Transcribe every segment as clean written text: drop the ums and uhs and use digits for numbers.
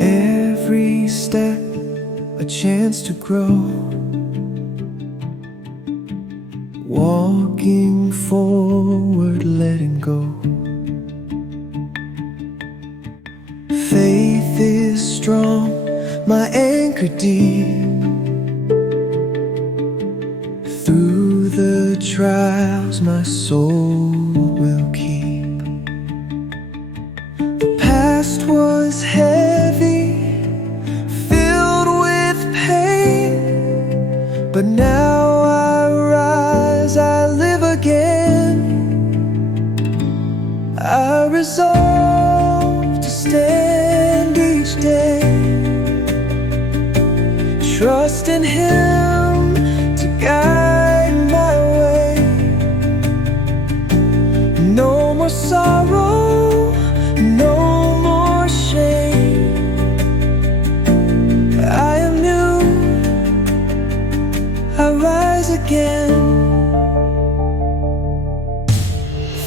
Every step a chance to grow, walking forward, letting go. Faith is strong, my anchor deep. Through the trials my soul will keep. The past was heavy, filled with pain, but now I rise, I live again. I resolve to stand each day, trust in Him to guide my way. No more sorrow, no more shame. I am new, I rise again.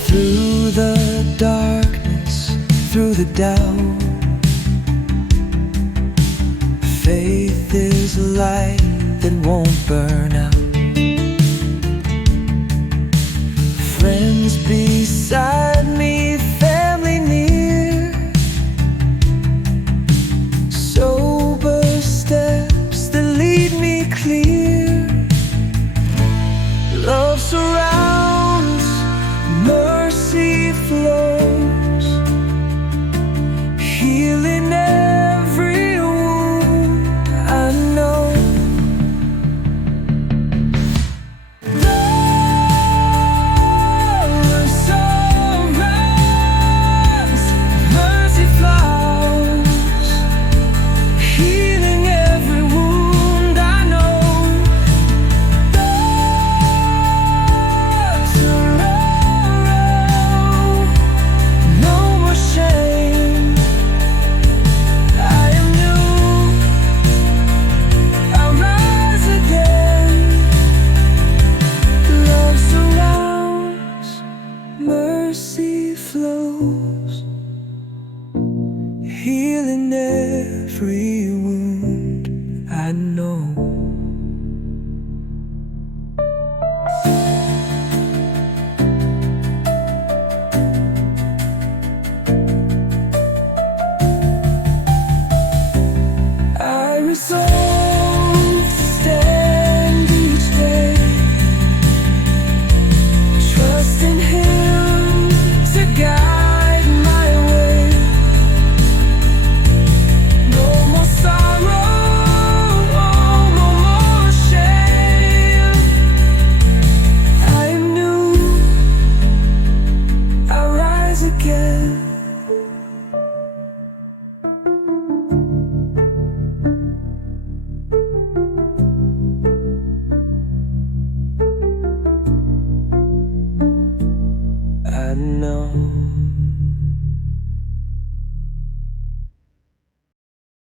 Through the darkness, through the doubt, faith is a light that won't burn out. Friends beside me, family near, sober steps that lead me clear. Love surrounds, mercy flows, healing every wound I know. Love surrounds, mercy flows, healing every wound I know. Love surrounds, no more shame. I am new, I rise again. Love surrounds, mercy flows, healing every wound I know.